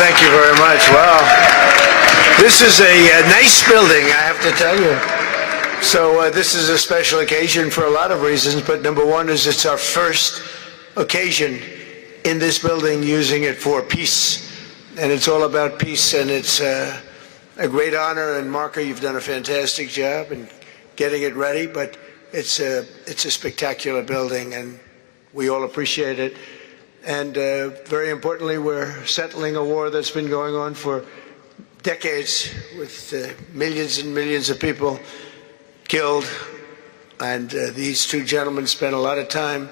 Thank you very much. Wow. This is a nice building, I have to tell you. So this is a special occasion for a lot of reasons, but number one is it's our first occasion in this building using it for peace. And it's all about peace, and it's a great honor. And Marco, you've done a fantastic job in getting it ready, but it's a spectacular building, and we all appreciate it. And very importantly, we're settling a war that's been going on for decades with millions and millions of people killed. And these two gentlemen spent a lot of time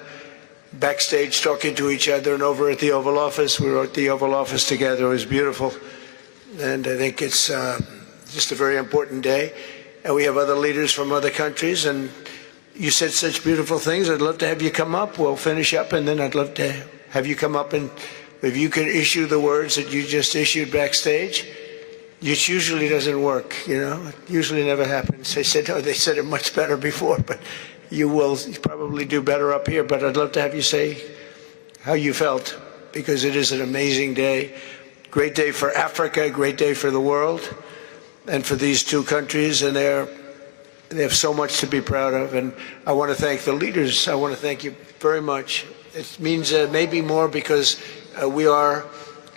backstage talking to each other, and over at the Oval Office. We were at the Oval Office together. It was beautiful. And I think it's just a very important day. And we have other leaders from other countries. And you said such beautiful things. I'd love to have you come up. We'll finish up, and then I'd love to have you come up, and if you can issue the words that you just issued backstage, which usually doesn't work, you know, it usually never happens. They said, oh, they said it much better before, but you will probably do better up here. But I'd love to have you say how you felt, because it is an amazing day. Great day for Africa, great day for the world, and for these two countries, and they have so much to be proud of. And I want to thank the leaders. I want to thank you very much. It means maybe more because we are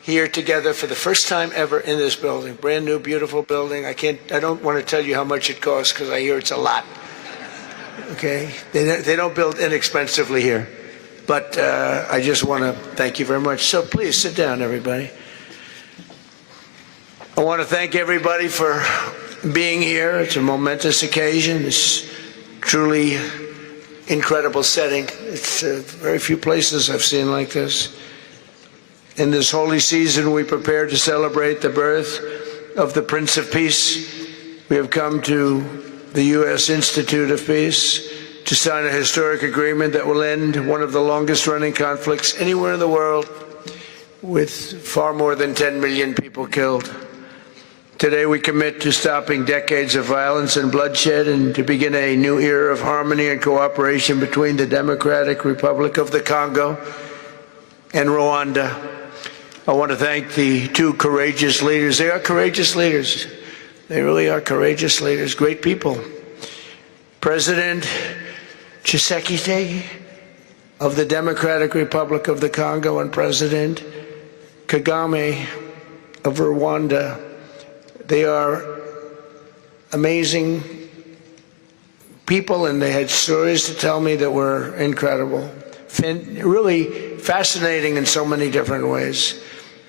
here together for the first time ever in this building. Brand new, beautiful building. I don't want to tell you how much it costs, because I hear it's a lot. Okay? They don't build inexpensively here. But I just want to thank you very much. So please sit down, everybody. I want to thank everybody for being here. It's a momentous occasion. It's truly incredible setting. It's very few places I've seen like this. In this holy season, we prepare to celebrate the birth of the Prince of Peace. We have come to the U.S. Institute of Peace to sign a historic agreement that will end one of the longest-running conflicts anywhere in the world, with far more than 10 million people killed. Today we commit to stopping decades of violence and bloodshed, and to begin a new era of harmony and cooperation between the Democratic Republic of the Congo and Rwanda. I want to thank the two courageous leaders. They are courageous leaders. They really are courageous leaders, great people. President Tshisekedi of the Democratic Republic of the Congo and President Kagame of Rwanda. They are amazing people, and they had stories to tell me that were incredible. Really fascinating in so many different ways.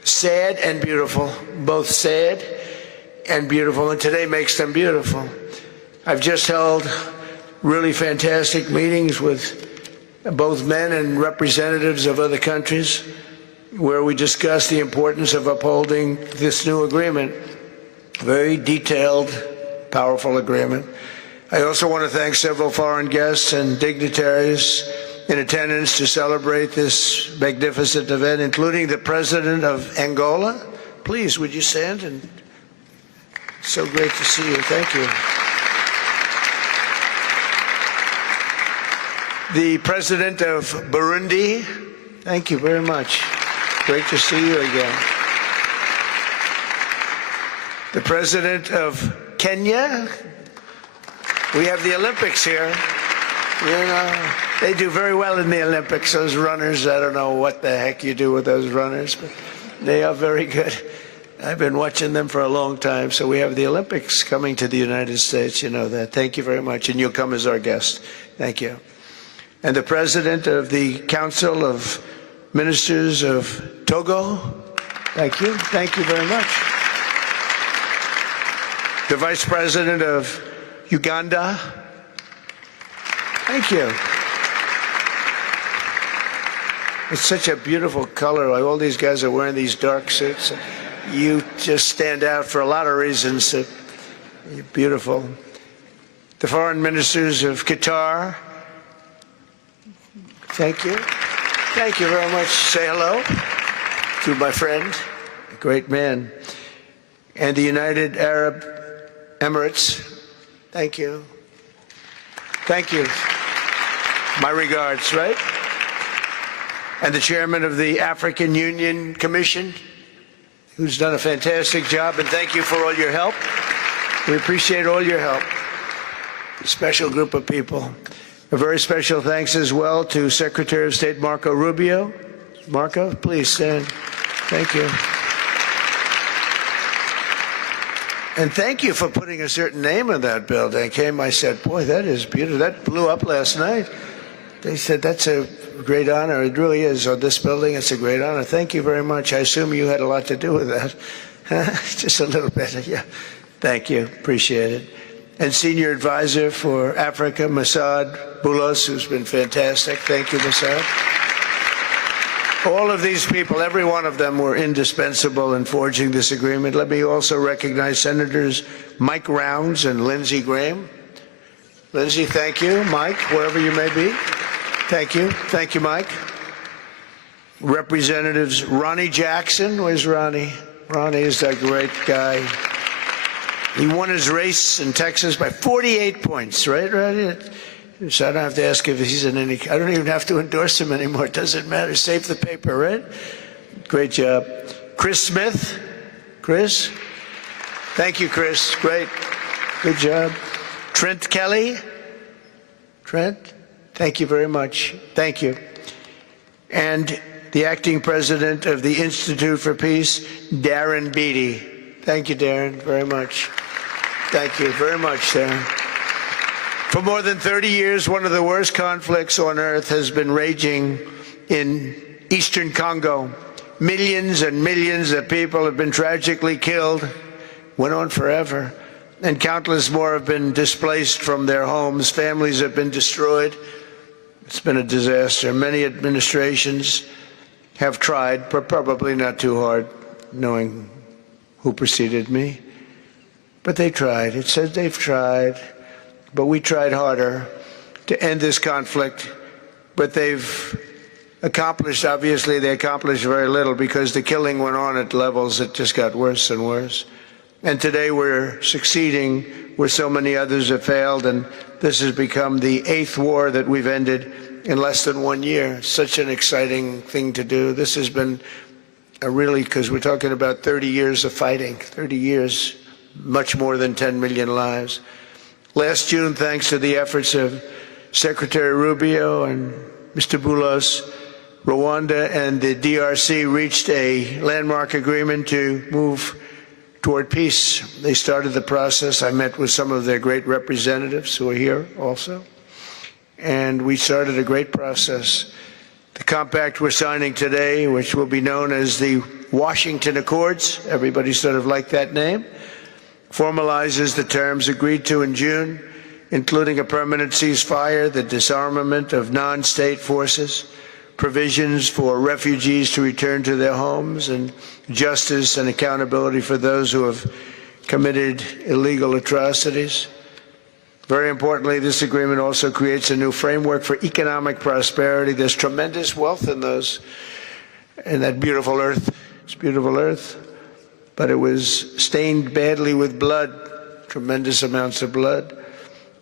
Sad and beautiful, both sad and beautiful, and today makes them beautiful. I've just held really fantastic meetings with both men and representatives of other countries, where we discussed the importance of upholding this new agreement. Very detailed, powerful agreement. I also want to thank several foreign guests and dignitaries in attendance to celebrate this magnificent event, including the President of Angola. Please, would you stand? And so great to see you. Thank you. The President of Burundi. Thank you very much. Great to see you again. The President of Kenya. We have the Olympics here. You know, they do very well in the Olympics, those runners. I don't know what the heck you do with those runners, but they are very good. I've been watching them for a long time. So we have the Olympics coming to the United States. You know that. Thank you very much. And you'll come as our guest. Thank you. And the President of the Council of Ministers of Togo. Thank you. Thank you very much. The Vice President of Uganda. Thank you. It's such a beautiful color. Like all these guys are wearing these dark suits. You just stand out for a lot of reasons. You're beautiful. The Foreign Ministers of Qatar. Thank you. Thank you very much. Say hello to my friend, a great man. And the United Arab Emirates. Thank you. Thank you. My regards, right? And the Chairman of the African Union Commission. who's done a fantastic job, and thank you for all your help. We appreciate all your help. A special group of people. A very special thanks as well to Secretary of State Marco Rubio. Marco, please stand. Thank you. And thank you for putting a certain name on that building. I said, boy, that is beautiful. That blew up last night. They said, that's a great honor. It really is. On this building, it's a great honor. Thank you very much. I assume you had a lot to do with that. Just a little bit. Yeah. Thank you. Appreciate it. And Senior Advisor for Africa, Masad Boulos, who's been fantastic. Thank you, Masad. All of these people, every one of them were indispensable in forging this agreement. Let me also recognize Senators Mike Rounds and Lindsey Graham. Lindsey, thank you. Mike, wherever you may be. Thank you. Thank you, Mike. Representatives Ronnie Jackson. Where's Ronnie? Ronnie is that great guy. He won his race in Texas by 48 points, right, Ronnie? So I don't have to ask if he's in any. I don't even have to endorse him anymore. It doesn't matter. Save the paper, right? Great job. Chris Smith. Chris. Thank you, Chris. Great. Good job. Trent Kelly. Trent. Thank you very much. Thank you. And the acting president of the Institute for Peace, Darren Beatty. Thank you, Darren, very much. Thank you very much, Darren. For more than 30 years, one of the worst conflicts on earth has been raging in eastern Congo. Millions and millions of people have been tragically killed, went on forever, and countless more have been displaced from their homes. Families have been destroyed. It's been a disaster. Many administrations have tried, but probably not too hard, knowing who preceded me. But they tried. It said they've tried. But we tried harder to end this conflict. But they've accomplished, obviously, they accomplished very little because the killing went on at levels that just got worse and worse. And today we're succeeding where so many others have failed. And this has become the 8th war that we've ended in less than 1 year. Such an exciting thing to do. This has been really, because we're talking about 30 years of fighting, 30 years, much more than 10 million lives. Last June, thanks to the efforts of Secretary Rubio and Mr. Boulos, Rwanda and the DRC reached a landmark agreement to move toward peace. They started the process. I met with some of their great representatives who are here also, and we started a great process. The compact we're signing today, which will be known as the Washington Accords, everybody sort of liked that name, formalizes the terms agreed to in June, including a permanent ceasefire, the disarmament of non-state forces, provisions for refugees to return to their homes, and justice and accountability for those who have committed illegal atrocities. Very importantly, this agreement also creates a new framework for economic prosperity. There's tremendous wealth in that beautiful earth. It's beautiful earth, but it was stained badly with blood, tremendous amounts of blood.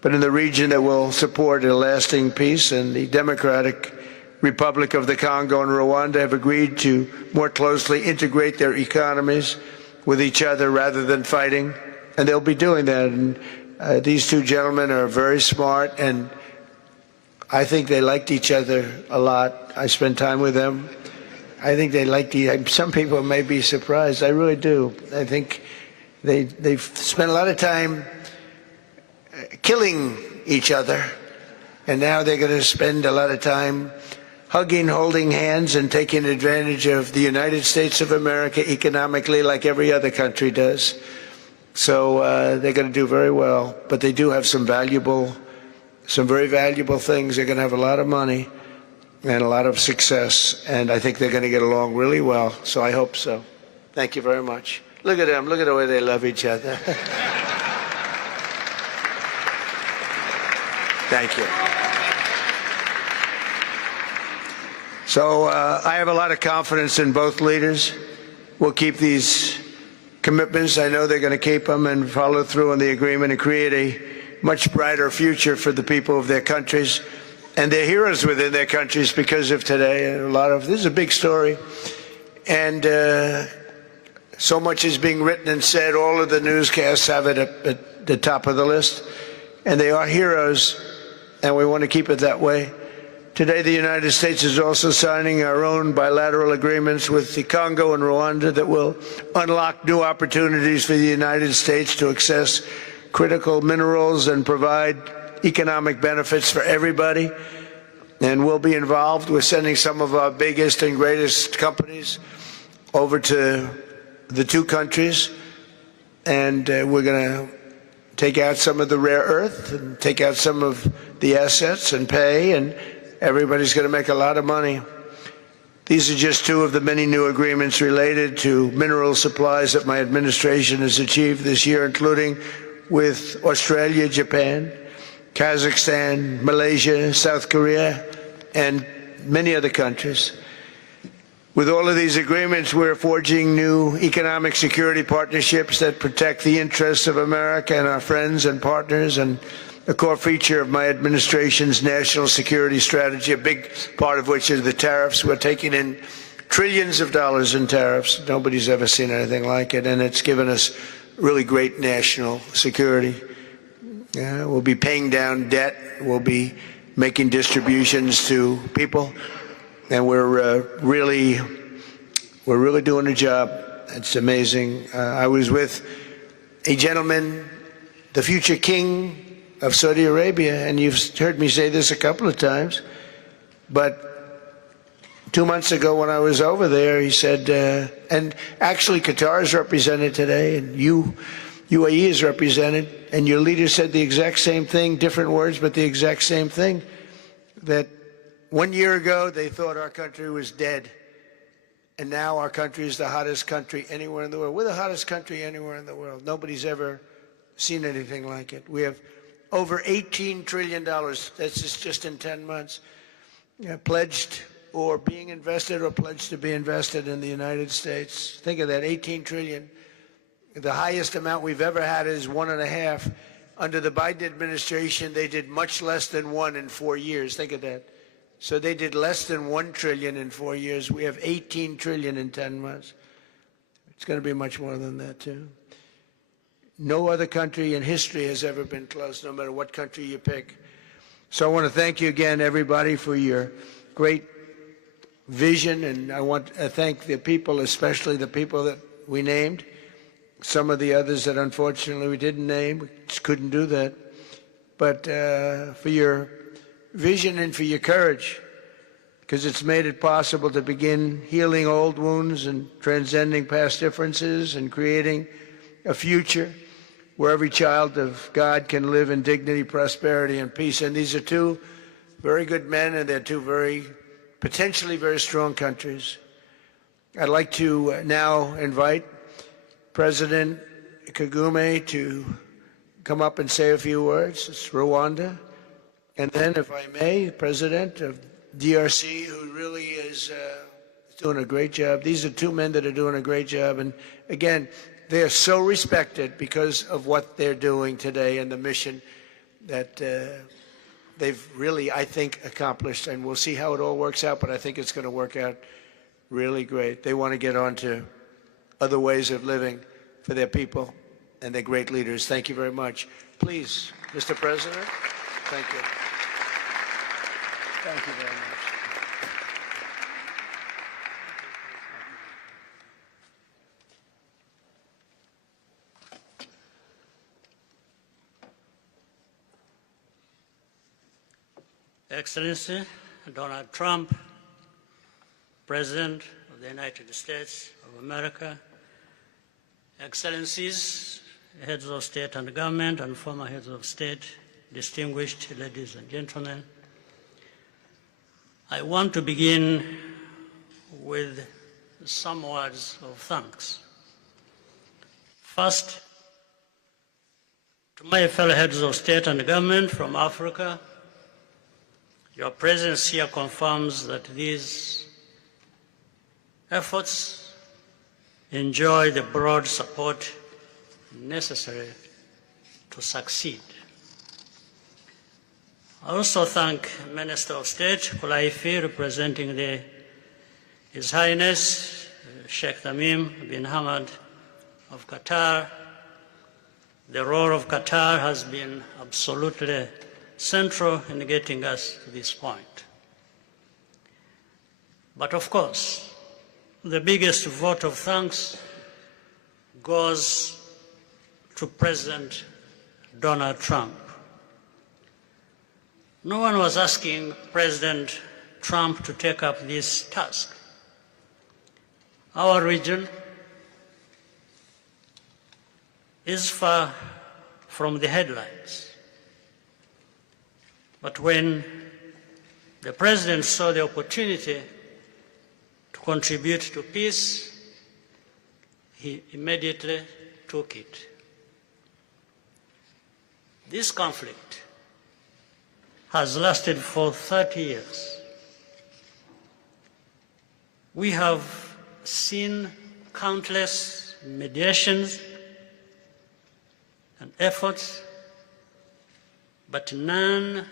But in the region that will support a lasting peace, and the Democratic Republic of the Congo and Rwanda have agreed to more closely integrate their economies with each other rather than fighting, and they'll be doing that. And these two gentlemen are very smart, and I think they liked each other a lot. I spent time with them. I think they liked some people may be surprised. I really do. I think they've spent a lot of time killing each other, and now they're going to spend a lot of time hugging, holding hands, and taking advantage of the United States of America economically like every other country does. So they're going to do very well, but they do have some very valuable things. They're going to have a lot of money and a lot of success, and I think they're going to get along really well, so I hope so. Thank you very much. Look at them. Look at the way they love each other. Thank you. So I have a lot of confidence in both leaders. We'll keep these commitments. I know they're going to keep them and follow through on the agreement and create a much brighter future for the people of their countries and their heroes within their countries because of today. This is a big story. And So much is being written and said. All of the newscasts have it at the top of the list. And they are heroes, and we want to keep it that way. Today, the United States is also signing our own bilateral agreements with the Congo and Rwanda that will unlock new opportunities for the United States to access critical minerals and provide economic benefits for everybody. And we'll be involved with sending some of our biggest and greatest companies over to the two countries. And we're going to take out some of the rare earth and take out some of the assets and pay, and everybody's going to make a lot of money. These are just two of the many new agreements related to mineral supplies that my administration has achieved this year, including with Australia, Japan, Kazakhstan, Malaysia, South Korea, and many other countries. With all of these agreements, we're forging new economic security partnerships that protect the interests of America and our friends and partners, and a core feature of my administration's national security strategy, a big part of which is the tariffs. We're taking in trillions of dollars in tariffs. Nobody's ever seen anything like it, and it's given us really great national security. We'll be paying down debt. We'll be making distributions to people. And we're really doing a job. It's amazing. I was with a gentleman, the future king of Saudi Arabia, and you've heard me say this a couple of times, but 2 months ago when I was over there, he said, and actually Qatar is represented today, and UAE is represented, and your leader said the exact same thing, different words, but the exact same thing, that 1 year ago, they thought our country was dead, and now our country is the hottest country anywhere in the world. We're the hottest country anywhere in the world. Nobody's ever seen anything like it. We have over $18 trillion, that's just in 10 months, pledged or being invested or pledged to be invested in the United States. Think of that, 18 trillion. The highest amount we've ever had is 1.5. Under the Biden administration, they did much less than 1 in 4 years. Think of that. So they did less than 1 trillion in 4 years. We have 18 trillion in 10 months. It's going to be much more than that, too. No other country in history has ever been close, no matter what country you pick. So I want to thank you again, everybody, for your great vision. And I want to thank the people, especially the people that we named. Some of the others that unfortunately we didn't name, we just couldn't do that. But for your vision and for your courage, because it's made it possible to begin healing old wounds and transcending past differences and creating a future where every child of God can live in dignity, prosperity, and peace. And these are two very good men, and they're two potentially very strong countries. I'd like to now invite President Kagame to come up and say a few words. It's Rwanda. And then, if I may, President of DRC, who really is doing a great job. These are two men that are doing a great job. And again, they are so respected because of what they're doing today and the mission that they've really, I think, accomplished. And we'll see how it all works out, but I think it's going to work out really great. They want to get on to other ways of living for their people, and they're great leaders. Thank you very much. Please, Mr. President. Thank you. Thank you very much. Excellency Donald Trump, President of the United States of America, Excellencies, heads of state and government, and former heads of state, distinguished ladies and gentlemen, I want to begin with some words of thanks. First, to my fellow heads of state and government from Africa, your presence here confirms that these efforts enjoy the broad support necessary to succeed. I also thank Minister of State Kulaifi, representing His Highness Sheikh Tamim bin Hamad of Qatar. The role of Qatar has been absolutely central in getting us to this point. But of course, the biggest vote of thanks goes to President Donald Trump. No one was asking President Trump to take up this task. Our region is far from the headlines. But when the President saw the opportunity to contribute to peace, he immediately took it. This conflict has lasted for 30 years. We have seen countless mediations and efforts, but none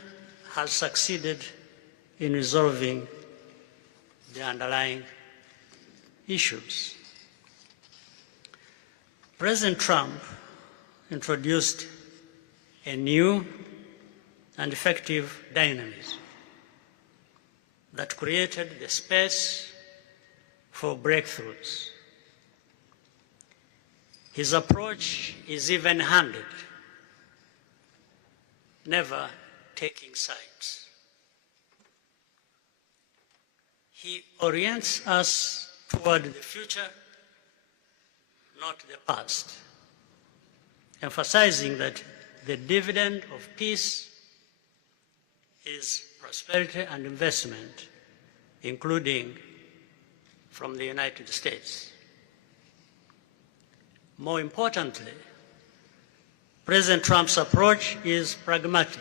has succeeded in resolving the underlying issues. President Trump introduced a new and effective dynamism that created the space for breakthroughs. His approach is even-handed, never taking sides. He orients us toward the future, not the past, emphasizing that the dividend of peace is prosperity and investment, including from the United States. More importantly, President Trump's approach is pragmatic.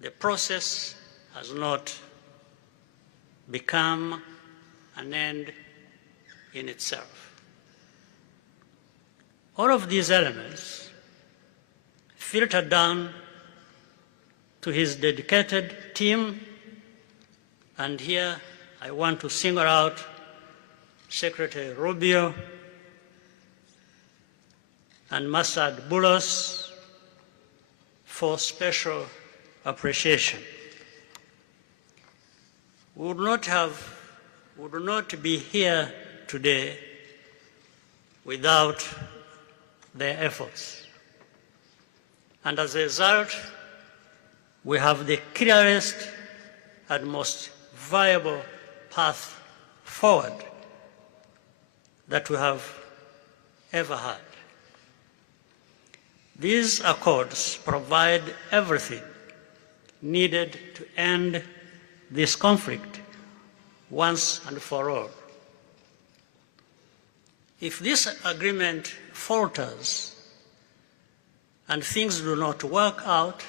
The process has not become an end in itself. All of these elements filter down to his dedicated team, and here I want to single out Secretary Rubio and Masad Boulos for special appreciation. We would not be here today without their efforts. And as a result, we have the clearest and most viable path forward that we have ever had. These accords provide everything needed to end this conflict once and for all. If this agreement falters and things do not work out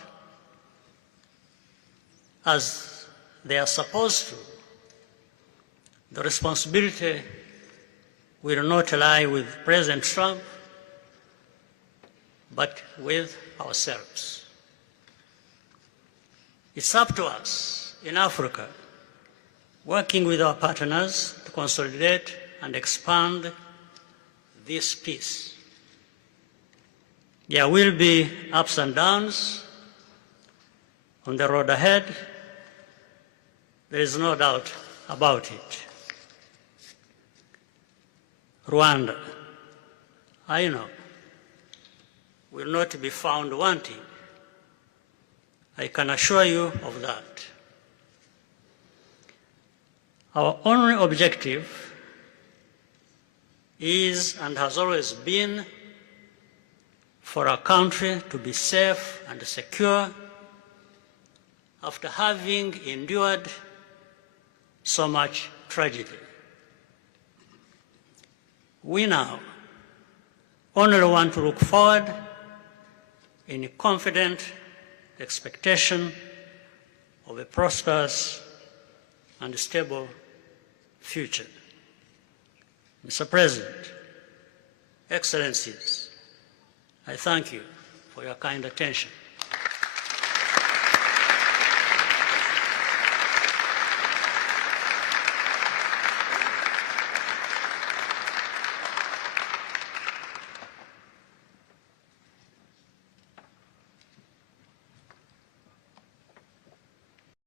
as they are supposed to, the responsibility will not lie with President Trump, but with ourselves. It's up to us in Africa, working with our partners to consolidate and expand this peace. There will be ups and downs on the road ahead. There is no doubt about it. Rwanda, I know, will not be found wanting. I can assure you of that. Our only objective is and has always been for our country to be safe and secure after having endured so much tragedy. We now only want to look forward in a confident expectation of a prosperous and stable future. Mr. President, Excellencies, I thank you for your kind attention.